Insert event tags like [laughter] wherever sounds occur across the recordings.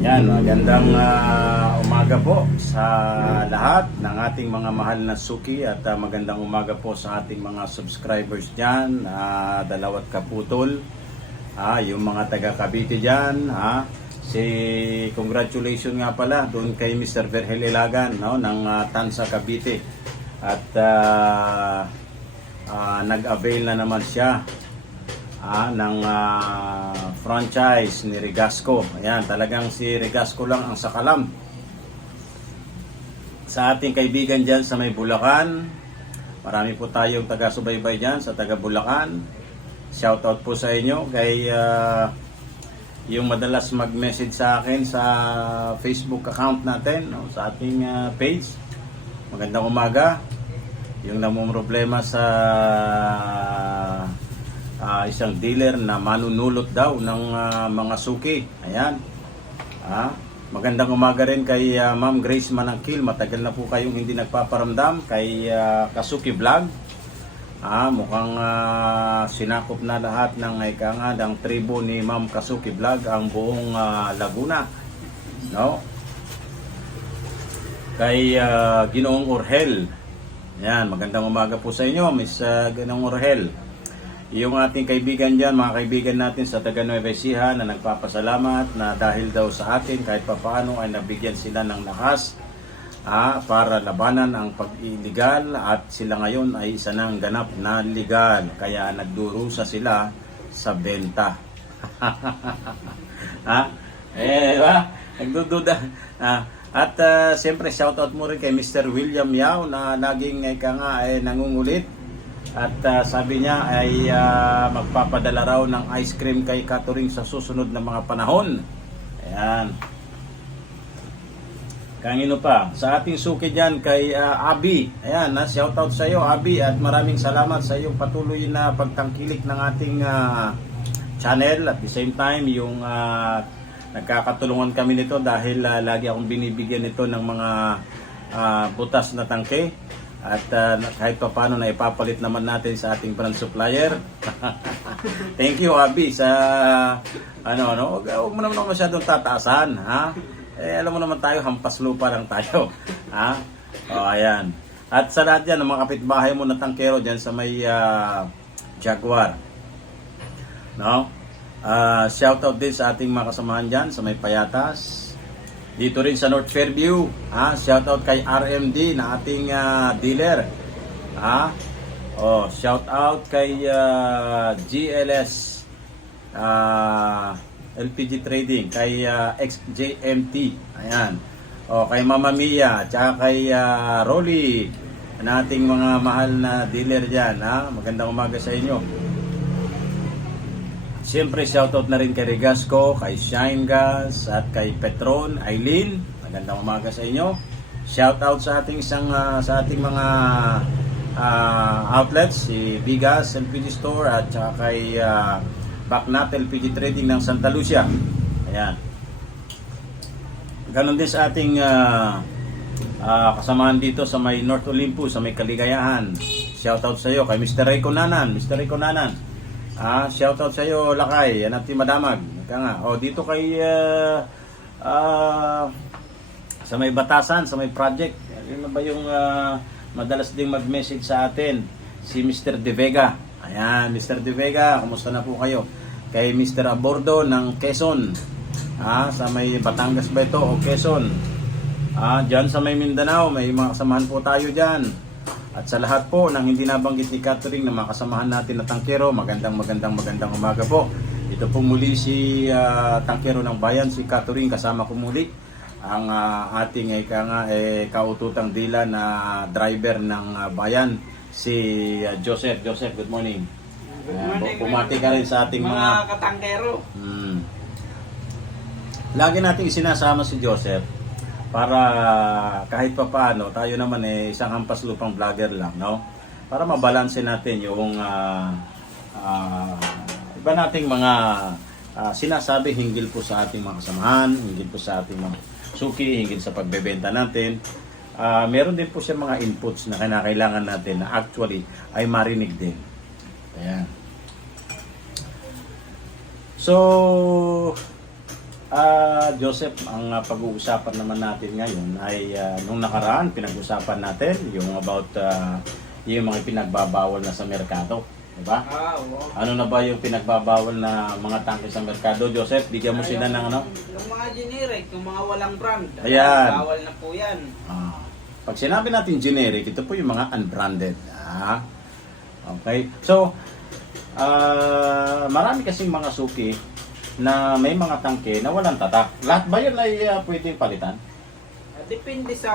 Yan, magandang ah, umaga po sa lahat ng ating mga mahal na suki at ah, magandang umaga po sa ating mga subscribers dyan, ah, dalawat kaputol, ah, yung mga taga Cavite dyan, ah, si congratulations nga pala doon kay Mr. Vergel Ilagan no, ng ah, Tansa Cavite at ah, ah, nag-avail na naman siya ah, ng ah, franchise ni Regasco. Ayan, talagang si Regasco lang ang sakalam. Sa ating kaibigan dyan sa may Bulacan, marami po tayong taga-subaybay dyan sa taga Bulacan. Shoutout po sa inyo kay ah, yung madalas mag-message sa akin sa Facebook account natin, no, sa ating ah, page. Magandang umaga. Yung namumroblema sa ah, isang dealer na manunulot daw ng ah, mga suki. Ayan. Ah, magandang umaga rin kay ah, Ma'am Grace Manangkil. Matagal na po kayong hindi nagpaparamdam kay ah, Kasuki Vlog. Ah, mukhang ah, sinakop na lahat ng ika nga ng tribo ni Ma'am Kasuki Vlog ang buong ah, Laguna. No? Kay ah, Ginoong Orhel. Yan, magandang umaga po sa inyo, Miss ah, Ginoong Orhel. Yung ating kaibigan dyan, mga kaibigan natin sa taga Nueva Ecija na nagpapasalamat na dahil daw sa atin kahit papaano ay nabigyan sila ng lakas ah, para labanan ang pag-iligal at sila ngayon ay isa ng ganap na legal. Kaya nagdurusa sila sa benta. [laughs] ha? Eh, ba? Nagdududa. Ah, at ah, siyempre shoutout mo rin kay Mr. William Yao na laging eh, ka nga ay nangungulit. At ah, sabi niya ay ah, magpapadala raw ng ice cream kay Katuring sa susunod na mga panahon. Ayan. Kangino pa, sa ating suki dyan kay ah, Abi. Ayan, na shoutout sa iyo Abi at maraming salamat sa iyong patuloy na pagtangkilik ng ating ah, channel at the same time yung ah, nagkakatulungan kami nito dahil ah, lagi akong binibigyan nito ng mga ah, butas na tangke at ah, kahit pa paano na ipapalit naman natin sa ating brand supplier. [laughs] Thank you Abi sa ano ano, wag, wag mo naman ako masyadong tataasan, ha? Eh, alam mo naman tayo, hampas lupa lang tayo. [laughs] Ha? O, ayan. At sa lahat yan, ng mga kapitbahay mo na tangkero dyan sa may ah, Jaguar. No? Ah, shout out din sa ating mga kasamahan dyan sa may Payatas. Dito rin sa North Fairview. Ha? Shout out kay RMD na ating ah, dealer. Ha? Oh, shout out kay ah, GLS. Ah, LPG Trading kay ah, XJMT. Ayan. O kay Mama Mia, tsaka kay ah, Rolly, nating mga mahal na dealer diyan, ha. Magandang umaga sa inyo. Siyempre shoutout na rin kay Regasco, kay Shine Gas at kay Petron, Eileen. Magandang umaga sa inyo. Shoutout sa ating isang ah, sa ating mga ah, outlets, si Bigas LPG Store at saka kay uh, Bacnat LPG Trading ng Santa Lucia. Ayan. Ganon din sa ating ah, ah, kasamahan dito sa may North Olympus, sa may Kaligayahan. Shoutout sa iyo kay Mr. Ray Conanan. Mr. Ray Conanan. Ah, shoutout sa iyo, Lakay. Yan ang Madamag. Ika nga. O, dito kay ah, ah, sa may Batasan, sa may project. Na ba yung ah, madalas ding mag-message sa atin? Si Mr. De Vega. Ayan, Mr. De Vega, kumusta na po kayo? Kay Mr. Abordo ng Quezon. Ah, sa may Batangas ba ito o Quezon? Ah, dyan sa may Mindanao, may mga kasamahan po tayo dyan. At sa lahat po ng hindi nabanggit ni Catering na mga kasamahan natin na tangkero, magandang magandang magandang umaga po. Ito po muli si ah, tangkero ng bayan, si Catering, kasama ko muli ang ah, ating ika nga, eh, kaututang dila na driver ng ah, bayan, si ah, Joseph. Joseph, good morning. Good morning, bumati ka rin sa ating mga, mga katangkero. Hmm. Lagi nating isinasama si Joseph para kahit pa paano, tayo naman eh isang hampas lupang vlogger lang, no? Para mabalanse natin yung ah, ah, iba nating mga ah, sinasabi hinggil po sa ating mga kasamahan, hinggil po sa ating mga suki, hinggil sa pagbebenta natin. Ah, meron din po siya mga inputs na kinakailangan natin na actually ay marinig din. Ayan. So, Ah, Joseph, ang ah, pag-uusapan naman natin ngayon ay ah, nung nakaraan pinag-usapan natin yung about ah, yung mga pinagbabawal na sa merkado, di ba? Ah, oo. Ano na ba yung pinagbabawal na mga tangke sa merkado, Joseph? Bigyan mo sila ng ano? Yung mga generic, yung mga walang brand. Ayan. Bawal na po yan. Ah, pag sinabi natin generic, ito po yung mga unbranded. Ah, okay. So, ah, marami kasing mga suki na may mga tangke na walang tatak. Lahat ba yun ay ah, pwedeng palitan? Ah, Depende sa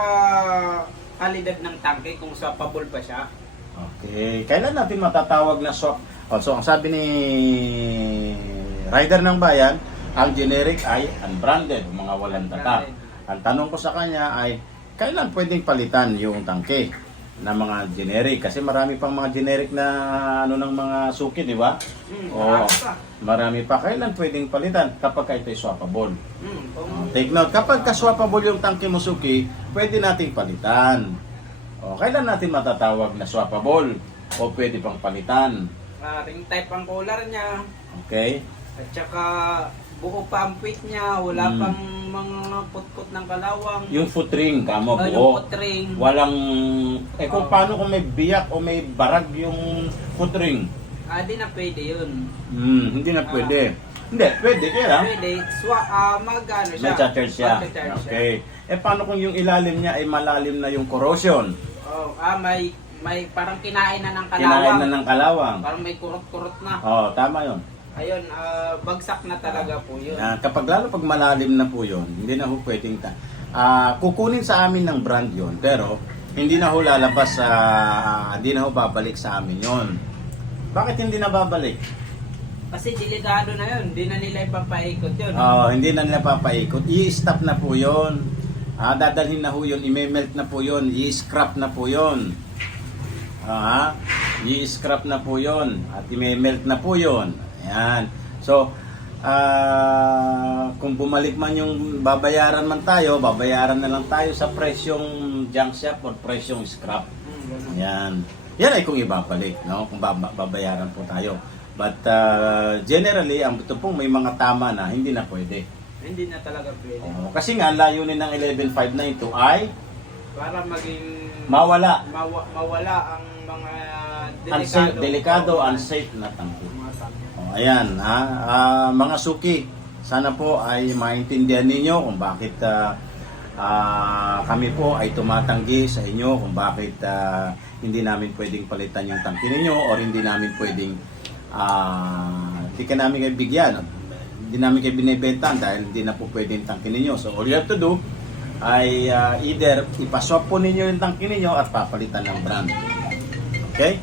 kalidad ng tangke kung swappable pa siya. Okay. Kailan natin matatawag na swap? Oh, so, ang sabi ni rider ng bayan, ang generic ay unbranded, mga walang tatak. Ang tanong ko sa kanya ay, kailan pwedeng palitan yung tangke na mga generic? Kasi marami pang mga generic na ano ng mga suki, di ba? Marami pa. Marami pa. Kailan pwedeng palitan? Kapag ito ay swappable. Oh, Take note, kapag ka-swappable yung tangke mo suki, pwede nating palitan. O, kailan natin matatawag na swappable? O pwede pang palitan? ah, ring type ang collar niya, Okay? at saka buo pa ang pit niya, wala Hmm. pang mga put-put ng kalawang. Yung foot ring, kamo, Ah, buo. yung foot ring. Walang, eh kung Oo. paano kung may biyak o may barag yung foot ring? Ah, di na pwede yun. Hmm, hindi na pwede. Hindi, pwede kaya. Pwede, swa, ah, mag ano siya. May charge siya. Mag-charge siya. Okay. Eh paano kung yung ilalim niya ay malalim na yung corrosion? Oh, ah, may may parang kinain na ng Kinain kalawang. na ng kalawang. Parang may kurot-kurot na. Oo, tama yun. Ayun, ah, bagsak na talaga po yun. Ah, kapag lalo pag malalim na po yun, hindi na ho pwedeng ta. Ah, kukunin sa amin ng brand yon pero hindi na ho lalabas sa hindi na ho babalik sa amin yon. Bakit hindi na babalik? Kasi delikado na yun, hindi na nila ipapaikot yun. Ah, hindi na nila papaikot. I-stop na po yon. Ah, dadalhin na ho yun, i-melt na po yun, i-scrap na po yun. Ah, i-scrap na po yon at i-melt na po yon. Ayan. So, ah, kung bumalik man yung babayaran man tayo, babayaran na lang tayo sa presyong junk shop or presyong scrap. Hmm. Yan. Yan ay kung ibabalik, no? Kung baba- babayaran po tayo. But ah, generally, ang ito pong may mga tama na hindi na pwede. Hindi na talaga pwede. Oo, kasi nga, layunin ng 11592 ay Para maging mawala. mawa- mawala ang mga Unsafe, delikado. delikado, unsafe na tangke. Oh, ayan, ha? Ah, mga suki, sana po ay maintindihan ninyo kung bakit ah, ah, kami po ay tumatanggi sa inyo, kung bakit ah, hindi namin pwedeng palitan yung tangke ninyo or hindi namin pwedeng ah, hindi ka namin kayo bigyan. Hindi namin kayo binibenta dahil hindi na po pwedeng tangke ninyo. So all you have to do ay ah, either ipaswap po ninyo yung tangke ninyo at papalitan ng brand. Okay?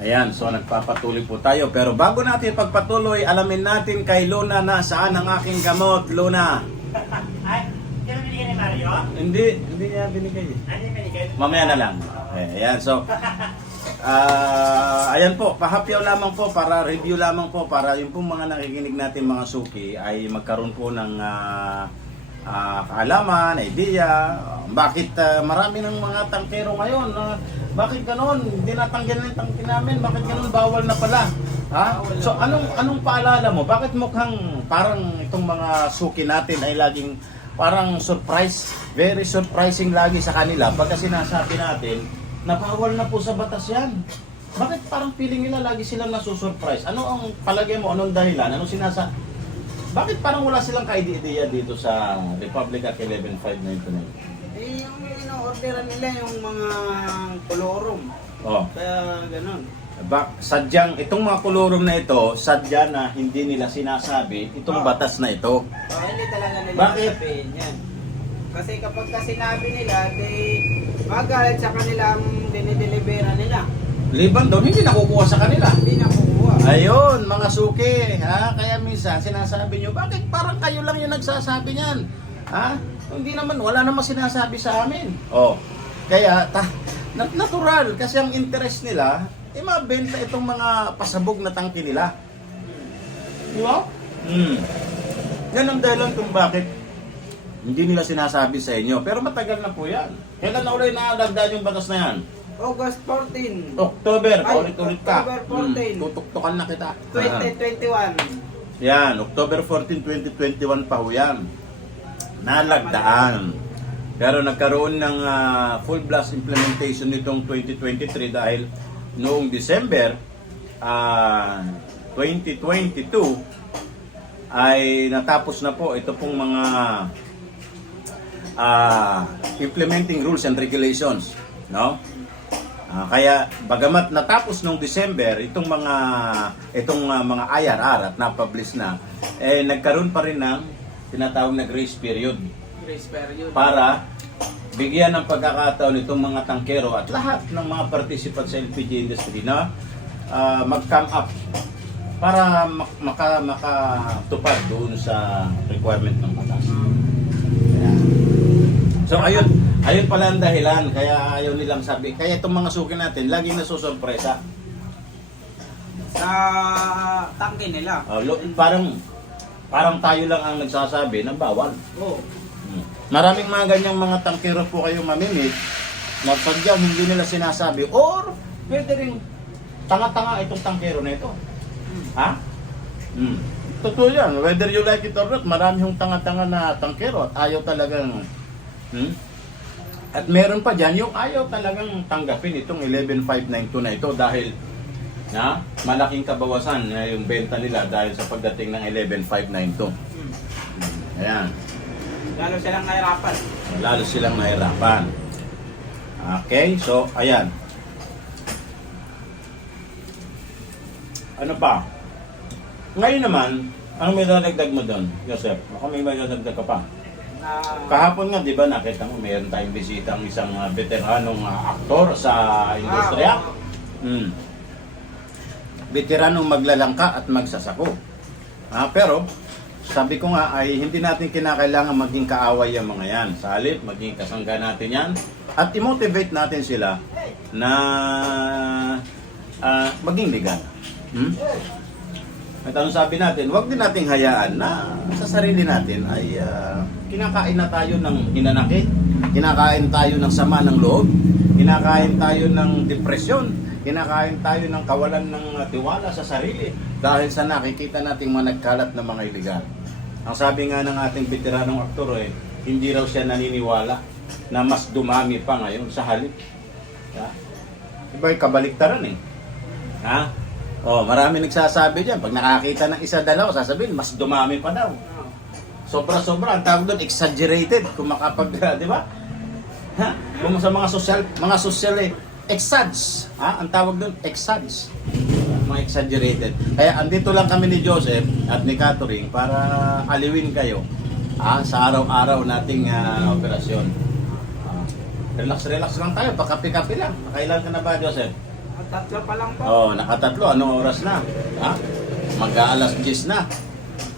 Ayan, so nagpapatuloy po tayo. Pero bago natin pagpatuloy, alamin natin kay Luna na saan ang aking gamot, Luna. Mario? Hindi, hindi niya binigay. eh. Ano yung binigay? Mamaya na lang. Okay, ayan, so, ah ayan po, pahapyaw lamang po para review lamang po para yung pong mga nakikinig natin mga suki ay magkaroon po ng ah, ah, kaalaman, idea, bakit ah, marami ng mga tangkero ngayon, ah, bakit ganon, hindi natanggihan yung tangke namin, bakit ganon bawal na pala. Ha? So anong anong paalala mo? Bakit mukhang parang itong mga suki natin ay laging parang surprise, very surprising lagi sa kanila pagka sinasabi natin na bawal na po sa batas yan. Bakit parang feeling nila lagi silang nasusurprise? Ano ang palagay mo? Anong dahilan? Anong sinasa... Bakit parang wala silang ka-idea dito sa Republic Act 11599? Eh, yung ino-orderan nila yung mga kolorum. Oh, Kaya ganun. Bak sadyang itong mga kolorum na ito, sadya na hindi nila sinasabi itong Oh. batas na ito. Oh, hindi talaga nila Bakit? sabihin yan. Kasi kapag ka sinabi nila, di magalit sa kanila ang dinidelibera nila. Liban doon, hindi nakukuha sa kanila. Hindi nakukuha. Ayun, mga suki, ha? Kaya minsan sinasabi nyo, bakit parang kayo lang yung nagsasabi niyan? Ha? Hindi naman, wala namang sinasabi sa amin. Oh. Kaya, ta, nat- natural, kasi ang interest nila, eh mabenta itong mga pasabog na tangki nila. Di ba? Hmm. Yan ang dahilan kung bakit hindi nila sinasabi sa inyo. Pero matagal na po yan. Kailan na ulit nakadagdag yung batas na yan? August 14, October, Ay, paulit-ulit ka. October 14. Hmm, tutuktukan na kita. 2021. Yan, October 14, 2021 pa ho yan. Nalagdaan. Pero nagkaroon ng ah, full blast implementation nitong 2023 dahil noong December ah, 2022 ay natapos na po ito pong mga ah, implementing rules and regulations, no? Ah, kaya bagamat natapos nung December itong mga itong ah, mga IRR at na-publish na eh nagkaroon pa rin ng tinatawag na grace period Grace period. para bigyan ng pagkakataon itong mga tangkero at lahat ng mga participant sa LPG industry na ah, mag-come up para mak- maka makatupad doon sa requirement ng batas. So ayun, ayun pala ang dahilan kaya ayaw nilang sabi. Kaya itong mga suki natin laging nasusurpresa. Sa tangke nila. Uh, lo- parang parang tayo lang ang nagsasabi na bawal. Oo. Hmm. Maraming mga ganyang mga tangkero po kayong mamimit na sadyang hindi nila sinasabi or pwede rin tanga-tanga itong tangkero na ito. Ha? Hmm. Totoo yan. Whether you like it or not, marami yung tanga-tanga na tangkero at ayaw talagang... Hmm? At meron pa dyan yung ayaw talagang tanggapin itong 11592 na ito dahil na malaking kabawasan na yung benta nila dahil sa pagdating ng 11592. Hmm. Ayan. Lalo silang nahirapan. lalo silang nahirapan. Okay, so ayan. Ano pa? Ngayon naman, ano may dadagdag mo doon, Joseph? Baka may may dadagdag ka pa. Kahapon nga, di ba, nakita mo, mayroon tayong bisita ang isang uh, veteranong uh, aktor sa industriya. Ah, Mm. Veteranong maglalangka at magsasako. Ah, pero, sabi ko nga ay hindi natin kinakailangan maging kaaway ang mga yan. Sa halip, maging kasangga natin yan. At i-motivate natin sila na ah, maging legal. Hmm? At ano sabi natin, huwag din nating hayaan na sa sarili natin ay ah, kinakain na tayo ng hinanakit, kinakain tayo ng sama ng loob, kinakain tayo ng depresyon, kinakain tayo ng kawalan ng ah, tiwala sa sarili dahil sa nakikita nating mga nagkalat na mga iligal. Ang sabi nga ng ating veteranong aktor eh, hindi raw siya naniniwala na mas dumami pa ngayon sa halip. Ha? Iba yung kabaliktaran eh. Ha? Oh, marami nagsasabi diyan pag nakakita ng isa dalawa, sasabihin mas dumami pa daw. Sobra-sobra, ang tawag doon exaggerated kung makapag, [laughs] di ba? Ha? Kung sa mga social, mga social eh, exads, ha? Ang tawag doon, exads. Mga exaggerated. Kaya andito lang kami ni Joseph at ni Catherine para aliwin kayo ha? sa araw-araw nating ah, operasyon. Ah, relax-relax lang tayo, pakapi-kapi lang. Kailan ka na ba, Joseph? At tatlo pa lang po. Oh, nakatatlo. Anong oras na? Ha? Mag-aalas 10 na.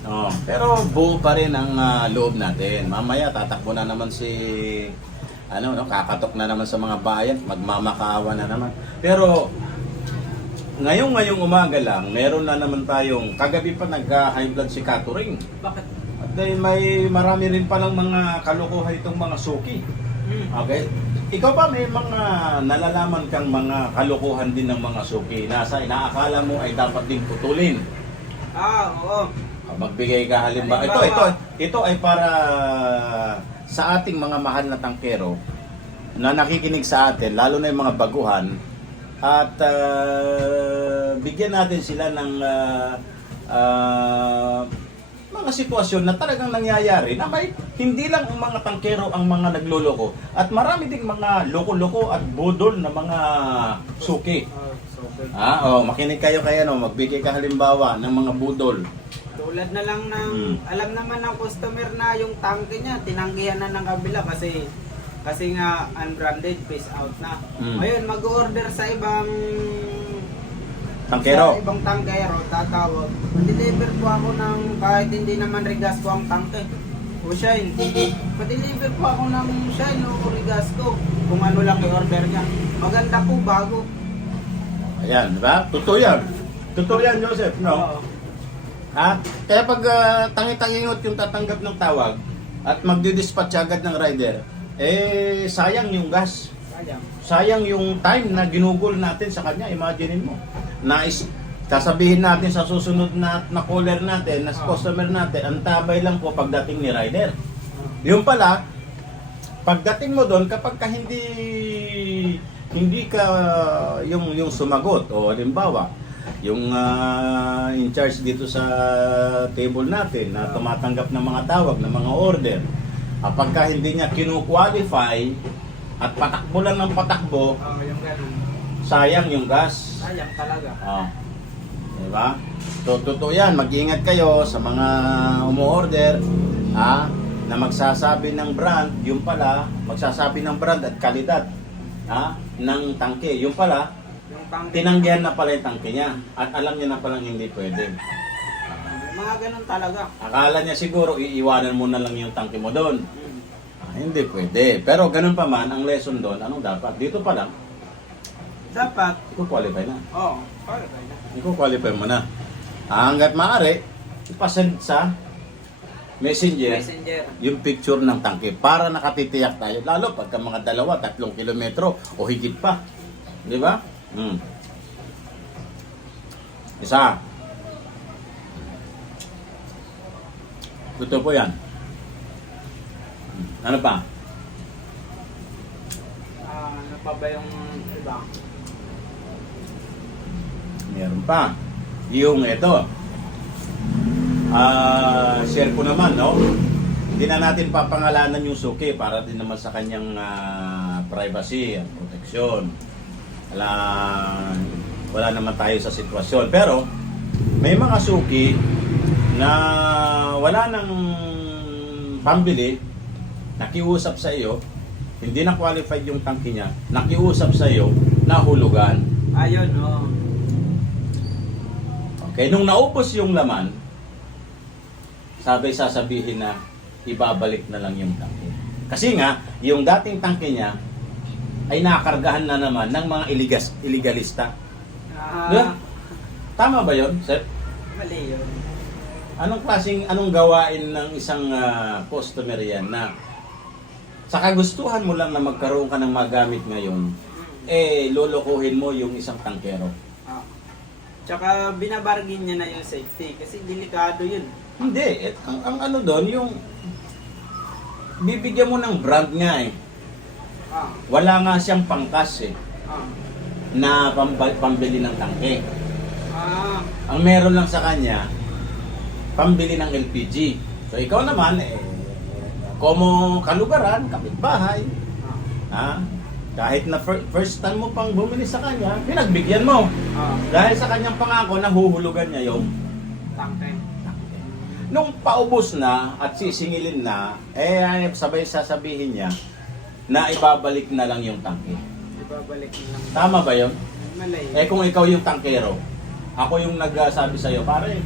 Oh, pero buo pa rin ang ah, loob natin. Mamaya tatakbo na naman si ano no, kakatok na naman sa mga bayan, magmamakaawa na naman. Pero ngayong ngayong umaga lang, meron na naman tayong kagabi pa nag-high blood si Katuring. Bakit? At may marami rin palang mga kalokohan itong mga suki. Hmm. Okay? Ikaw ba may mga nalalaman kang mga kalokohan din ng mga suki na sa inaakala mo ay dapat din putulin? Ah, oo. Ah, Magbigay ka halimbawa. Ito, ito, ito ay para sa ating mga mahal na tangkero na nakikinig sa atin, lalo na yung mga baguhan, at ah, bigyan natin sila ng ah, ah, mga sitwasyon na talagang nangyayari na may hindi lang ang mga tangkero ang mga nagloloko at marami ding mga loko-loko at budol na mga suki. Ah, oh, makinig kayo kaya no, magbigay ka halimbawa ng mga budol. Tulad na lang ng, Hmm. alam naman ng customer na yung tangke niya, tinanggihan na ng kabila kasi kasi nga unbranded, face out na. Hmm. Ngayon, mag-order sa ibang Tangkero. Sa ibang tangkero, tatawag. Pa-deliver po ako ng kahit hindi naman regas ko ang tangke. O shine. Pa-deliver po ako ng shine o regas ko. Kung ano lang i-order niya. Maganda po bago. Ayan, di ba? Totoo yan. Totoo yan, Joseph, no? Oo. Ha? Kaya pag ah, tangi-tangingot yung tatanggap ng tawag at magdi-dispatch agad ng rider, eh, sayang yung gas. Sayang. Sayang yung time na ginugol natin sa kanya. Imaginein mo. Nais sasabihin natin sa susunod na, na caller natin, na Ah. customer natin, ang tabay lang po pagdating ni rider. Yung pala, pagdating mo doon, kapag ka hindi hindi ka yung yung sumagot o halimbawa yung ah, in charge dito sa table natin na tumatanggap ng mga tawag ng mga order kapag ka hindi niya kinu-qualify at patakbo lang ng patakbo Oo, yung ganun. sayang yung gas Sayang talaga. Oh. Diba? So, totoo yan. Mag-ingat kayo sa mga umu-order ha, na magsasabi ng brand, yung pala, magsasabi ng brand at kalidad ha, ng tangke. Yung pala, Yung pang... tinanggihan na pala yung tangke niya at alam niya na palang hindi pwede. Mga ganun talaga. Akala niya siguro iiwanan mo na lang yung tangke mo doon. Mm. Ah, hindi pwede. Pero ganun pa man, ang lesson doon, anong dapat? Dito pa lang, Dapat, i-qualify na. oo, oh, okay na. I-qualify mo na. Hanggat maaari, ipasend sa messenger Messenger. yung picture ng tangke para nakatitiyak tayo. Lalo pagka mga dalawa, tatlong kilometro o higit pa. Di ba? Hmm. Isa. Ito po yan. Ano pa? Ah, ano pa ba yung iba? Meron pa. Yung ito. Ah, share ko naman, no? Hindi na natin papangalanan yung suki para din naman sa kanyang ah, privacy at proteksyon. Wala, wala naman tayo sa sitwasyon. Pero, may mga suki na wala nang pambili, nakiusap sa iyo, hindi na qualified yung tangke niya, nakiusap sa iyo, nahulugan. Ayun, oo. Okay, nung naubos yung laman, sabi sasabihin na ibabalik na lang yung tangke. Kasi nga, yung dating tangke niya ay nakargahan na naman ng mga iligas, iligalista. Ah, Yeah. Tama ba yon, sir? mali yun. Anong klaseng, anong gawain ng isang ah, customer yan na sa kagustuhan mo lang na magkaroon ka ng magamit ngayon, eh, lolokohin mo yung isang tangkero. Ah. Tsaka binabargin niya na yung safety kasi delikado yun. Hindi, eh, ang, ang ano doon, yung bibigyan mo ng brand nga eh. Ah, Wala nga siyang pangkas eh, ah. na pambili ng tangke. Ah, Ang meron lang sa kanya, pambili ng LPG. So ikaw naman, eh, komo kalugaran, kapitbahay, ah, ha? Kahit na fir- first time mo pang bumili sa kanya, pinagbigyan mo. ah. Dahil sa kanyang pangako, nahuhulugan niya yung Tangke. Nung paubos na at sisingilin na, eh ay sabay sasabihin niya na ibabalik na lang yung tangke. Ibabalik na lang. Tama ba yun? Mali. Eh kung ikaw yung tangkero, ako yung nagsabi sa'yo, pare,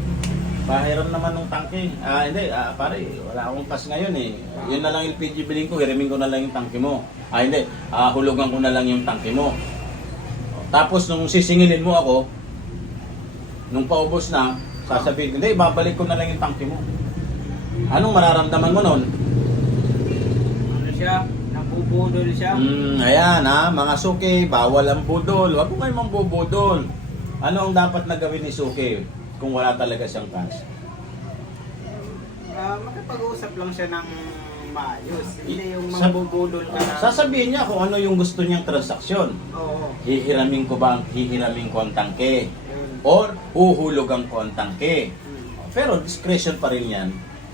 pahiram naman ng tangke. Ah, hindi, ah, pare, wala akong cash ngayon eh. Yun na lang yung LPG billing ko, hiramin ko na lang yung tangke mo. Ah, hindi, ah, hulugan ko na lang yung tangke mo. Tapos nung sisingilin mo ako, nung paubos na, sasabihin, hindi, babalik ko na lang yung tangke mo. Anong mararamdaman mo nun? Ano siya? Nabubudol siya. Mm, ayan ha, mga suki, bawal ang budol. Huwag mo kayo mambubudol. Ano ang dapat na gawin ni suki kung wala talaga siyang cash? Ah, makipag-usap lang siya ng maayos. Hindi yung Sa- mabubudol ka na. Sasabihin niya kung ano yung gusto niyang transaksyon. Oo. Hihiramin ko ba, hihiramin ko ang tangke? Yun. Or huhulugan ko ang tangke? Hmm. Pero discretion pa rin yan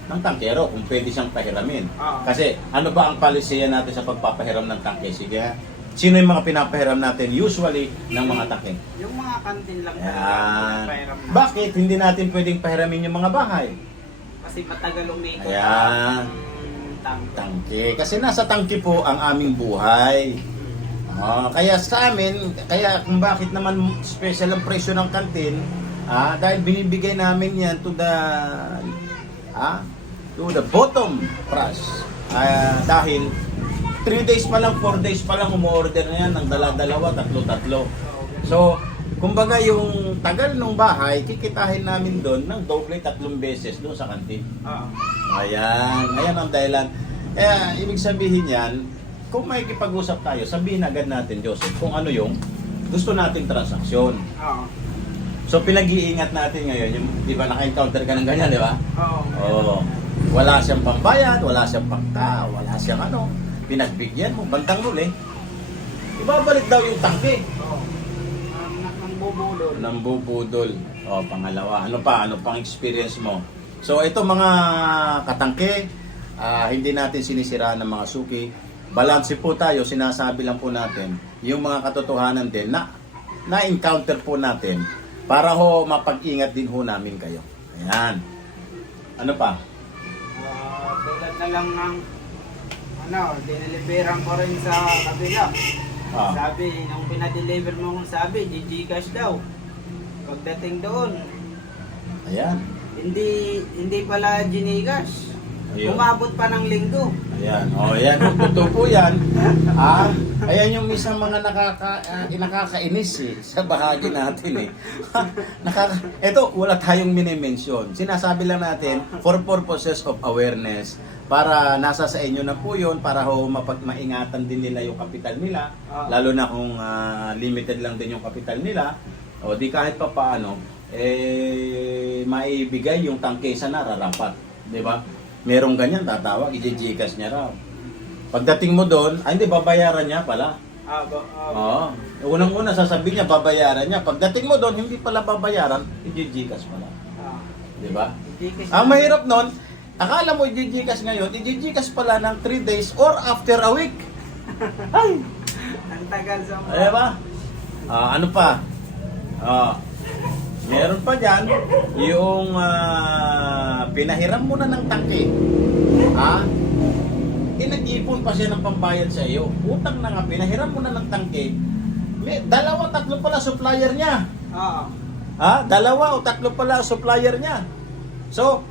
ng tangkero kung pwede siyang pahiramin. Ah. Kasi ano ba ang palisiya natin sa pagpapahiram ng tangke? Sige ha? Sino yung mga pinapahiram natin usually ng mga tangke? Yung mga kantin lang Yan. Na. Bakit hindi natin pwedeng pahiramin yung mga bahay? Kasi matagal umikot Ayan. ang tangke. Tangke. Kasi nasa tangke po ang aming buhay. Ah, kaya sa amin, kaya kung bakit naman special ang presyo ng kantin, ah, dahil binibigay namin yan to the ah, to the bottom price. Ah, dahil 3 days pa lang, 4 days pa lang umorder na yan ng dala-dalawa, tatlo-tatlo. So, kumbaga yung tagal ng bahay, kikitahin namin doon ng doble tatlong beses doon sa kantin. Ah. Ayan, ayan ang dahilan. Kaya, ibig sabihin yan, kung may kipag-usap tayo, sabihin agad natin, Joseph, kung ano yung gusto nating transaksyon. Ah. So pinag-iingat natin ngayon, yung, di ba naka-encounter ka ng ganyan, di ba? Oo. Oo. Wala siyang pambayad, wala siyang pangka, wala siyang ano. Pinagbigyan mo, bantang huli. Ibabalik daw yung tangke. Oo. Ang ang bubulol. Nang bubudol. O, pangalawa. Ano pa? Ano pang experience mo? So, ito mga katangke, ah, hindi natin sinisiraan ng mga suki. Balanse po tayo, sinasabi lang po natin yung mga katotohanan din na na-encounter po natin para ho mapag-ingat din ho namin kayo. Ayan. Ano pa? Ah, tulad na lang ng ano, dineliveran ko rin sa kabila. Ah. Sabi, nung pinadeliver mo kung sabi, Gcash daw. Pagdating doon, Ayan. hindi hindi pala Gcash. Ayun. Umabot pa ng linggo. Ayan. O, ayan. Totoo po yan. [laughs] Ah, ayan yung isang mga nakaka, ah, nakakainis eh, sa bahagi natin eh. [laughs] Nakaka, eto, wala tayong minimension. Sinasabi lang natin, for purposes of awareness, para nasa sa inyo na po yun, para ho mapag maingatan din nila yung kapital nila, Ah. lalo na kung ah, limited lang din yung kapital nila, o di kahit pa paano, eh, maibigay yung tangke sa nararapat. Di ba? Merong ganyan, tatawag, i-gcash niya raw. Pagdating mo doon, ay hindi, babayaran niya pala. Ah, ba, ah, Oo. Unang-una, sasabihin niya, babayaran niya. Pagdating mo doon, hindi pala babayaran, i-gcash pala. ah, Di ba? Ang na- mahirap nun, akala mo i-gcash ngayon, i-gcash pala ng 3 days or after a week. [laughs] Ay! Ang tagal sa Ay ba? Ah, ano pa? Ah, meron pa dyan, yung ah, pinahiram mo na ng tangke. Ha? Eh, nag-ipon pa siya ng pambayad sa iyo. Utang na nga, pinahiram mo na ng tangke. May, dalawa, tatlo pala supplier niya. Oo. Ha? Dalawa o tatlo pala supplier niya. So,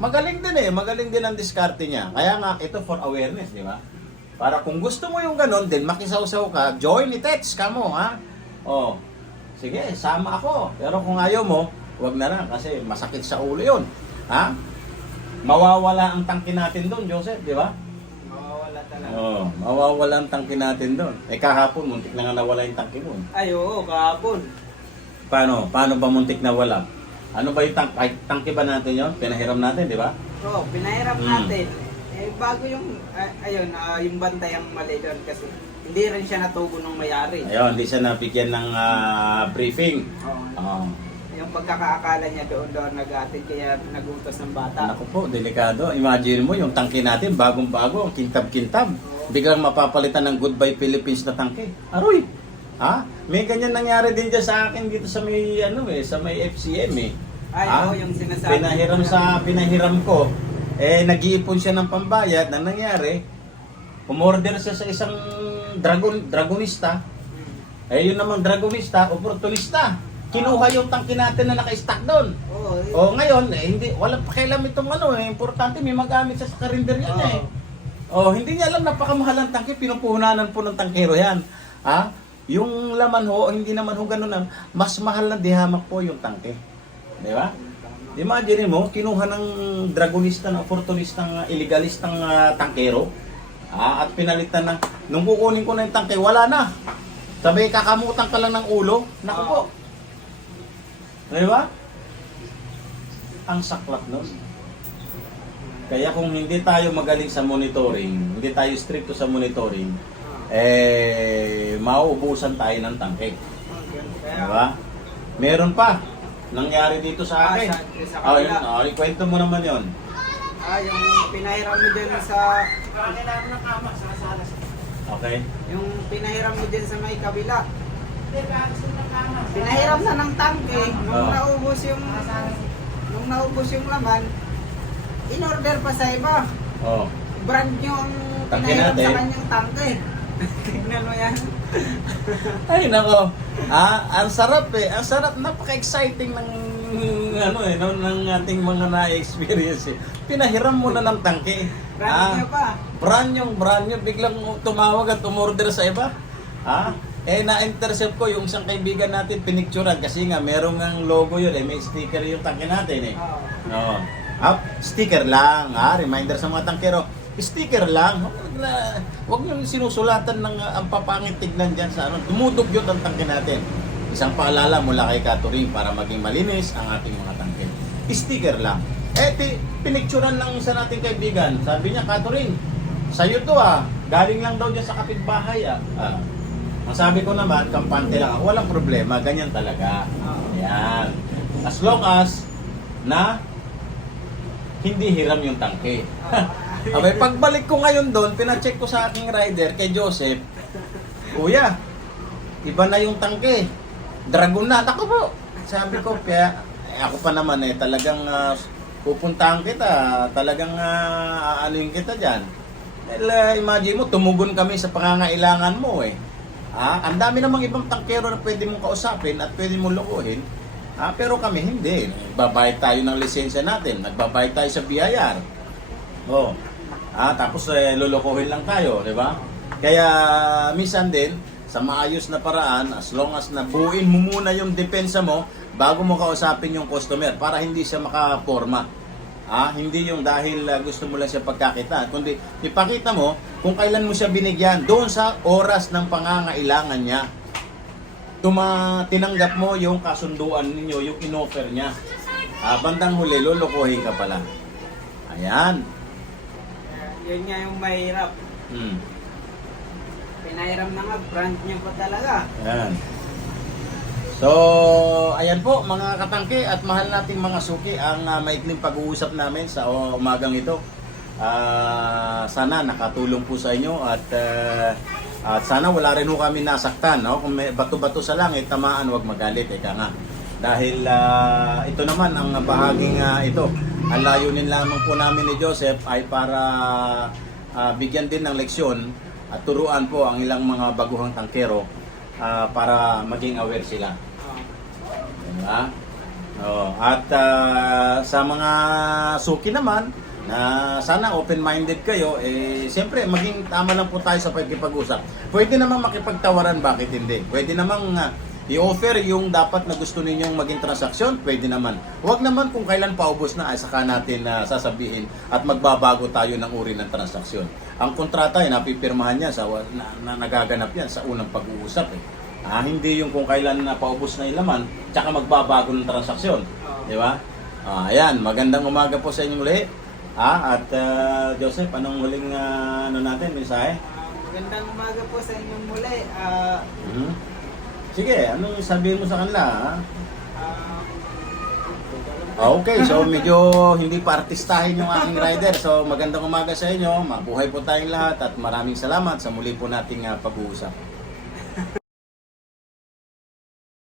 magaling din eh. Magaling din ang diskarte niya. Kaya nga, ito for awareness, di ba? Para kung gusto mo yung ganon, din makisawsaw ka, join ni Tets ka mo, ha? O, sige, sama ako. Pero kung ayaw mo, wag na lang kasi masakit sa ulo yun. Ha? Mawawala ang tangke natin doon, Joseph, di ba? Mawawala talaga. Oo, mawawala ang tangke natin doon. Eh kahapon, muntik na nga nawala yung tangke mo. Ay, oo, kahapon. Paano? Paano ba muntik na wala? Ano ba yung tank, ay, tangke ba natin yon? Pinahiram natin, di ba? Oo, pinahiram Mm. natin. Eh, bago yung, ah, ayun, ah, yung bantay ang mali doon kasi hindi rin siya natubo ng mayari. Ayun, hindi siya nabigyan ng ah, briefing. Oo. Oo. Yung pagkakaakala niya doon doon nag-atid kaya nagutos ng bata. Naku po, delikado. Imagine mo yung tangke natin, bagong-bago, ang kintab-kintab. Biglang mapapalitan ng Goodbye Philippines na tangke. Aroy! Ha? May ganyan nangyari din dyan sa akin dito sa may, ano eh, sa may FCM eh. Ay, Ha? oo, yung sinasabi. Pinahiram sa pinahiram ko, eh nag-iipon siya ng pambayad. Ang nangyari, umorder siya sa isang dragon dragonista. Eh yun namang dragonista, oportunista. Kinuha yung tangke natin na naka-stack doon. Oo, eh, O ngayon, eh, hindi, walang pakialam itong ano eh. Importante may magamit siya sa karinderya niya eh. O hindi niya alam napakamahal ang tangke, pinupuhunanan po ng tangkero yan. Ha? Yung laman ho, hindi naman ho ganun na, mas mahal na dihamak po yung tangke. Di ba? Imagine mo, kinuha ng dragonista, ng oportunistang, uh, illegalistang uh, tangkero, ah, at pinalitan ng, nung kukunin ko na yung tangke, wala na. Sabi, kakamutan ka lang ng ulo. Naku po. Di ba? Ang saklap nun. Kaya kung hindi tayo magaling sa monitoring, hindi tayo stricto sa monitoring, eh, mauubusan tayo ng tangke. Kaya, Di ba? Meron pa. Nangyari dito sa Ah, akin. sa- sa Ah, yun. Ah, mo naman yon. ah, yung pinahiram mo dyan sa, Kailangan ng kama sa sala. Okay? yung pinahiram mo dyan sa may kabila. Pinahiram na ng tangke, nung Oo. naubos yung, nung naubos yung laman, in-order pa sa iba. Oh. Brand new ang Tangke pinahiram natin. sa kanyang tangke. Tignan mo yan. Ay, nako. Ah, ang sarap eh. Ang sarap. Napaka-exciting ng ano eh, no, ng ating mga na-experience eh. Pinahiram mo na ng tangke. Brand new pa. brand new, brand new. Biglang tumawag at umorder sa iba. Ha? Eh, na-intercept ko yung isang kaibigan natin, pinicturan. Kasi nga, merong ang logo yun eh. May sticker yung tangke natin eh. Oo. No. Ah, sticker lang, ha? Reminder sa mga tangkero. Sticker lang. Huwag na, huwag nyo sinusulatan ng uh, ang papangit tignan dyan sa ano. Dumudugyot ang tangke natin. Isang paalala mula kay Katuring para maging malinis ang ating mga tangke. Sticker lang. Eh, ti, pinicturan lang isa nating kaibigan. Sabi niya, Katuring, sa'yo to ah. Galing lang daw dyan sa kapitbahay ah. ah. Ang sabi ko naman, kampante lang ako. Walang problema, ganyan talaga. Ayan. As long as na hindi hiram yung tangke. [laughs] Abay, pagbalik ko ngayon doon, pinacheck ko sa aking rider kay Joseph. Kuya, iba na yung tangke. Dragon na. Ako po. Sabi ko, kaya eh, ako pa naman eh, talagang ah, pupuntahan kita. Talagang uh, aanuin kita dyan. Well, ah, imagine mo, tumugon kami sa pangangailangan mo eh. Ah, ang dami namang ibang tangkero na pwede mong kausapin at pwede mong lokohin. Ah, pero kami hindi. Nagbabayad tayo ng lisensya natin. Nagbabayad tayo sa BIR. Oh. Ah, tapos eh, lulukuhin lang tayo, di ba? Kaya minsan din, sa maayos na paraan, as long as nabuin mo muna yung depensa mo bago mo kausapin yung customer para hindi siya makaporma. Ah, hindi yung dahil ah, gusto mo lang siya pagkakita, kundi ipakita mo kung kailan mo siya binigyan doon sa oras ng pangangailangan niya. Tuma tinanggap mo yung kasunduan ninyo, yung inoffer niya. Ah, bandang huli, lulukuhin ka pala. Ayan. Yun nga yung mahirap. Hmm. Pinahiram na nga, brand niya pa talaga. Ayan. So, ayan po mga katangke at mahal nating mga suki ang ah, maikling pag-uusap namin sa uh, umagang ito. Ah, sana nakatulong po sa inyo at ah, at sana wala rin ho kami nasaktan, no? Kung may bato-bato sa langit, tamaan, wag magalit, eka nga. Dahil ah, ito naman ang bahaging ah, ito. Ang layunin lamang po namin ni Joseph ay para ah, bigyan din ng leksyon at turuan po ang ilang mga baguhang tangkero ah, para maging aware sila. Diba? Oh, at ah, sa mga suki naman, na sana open-minded kayo, eh, siyempre, maging tama lang po tayo sa pagkipag-usap. Pwede namang makipagtawaran, bakit hindi? Pwede namang ah, i-offer yung dapat na gusto ninyong maging transaksyon, pwede naman. Huwag naman kung kailan paubos na, ay saka natin na sasabihin at magbabago tayo ng uri ng transaksyon. Ang kontrata ay napipirmahan niya, sa, na, na, nagaganap yan sa unang pag-uusap. Eh. Ah, hindi yung kung kailan na paubos na yung laman, tsaka magbabago ng transaksyon. Di ba? Ah, ayan, magandang umaga po sa inyong lahat. Ah, at ah, Joseph, anong huling ah, ano natin, mensahe? Ah, magandang umaga po sa inyong muli. Ah, Mhm. Sige, anong sabihin mo sa kanila? ah? ah, Okay, so medyo hindi pa artistahin yung aking rider. So magandang umaga sa inyo, mabuhay po tayong lahat at maraming salamat sa muli po nating ah, pag-uusap.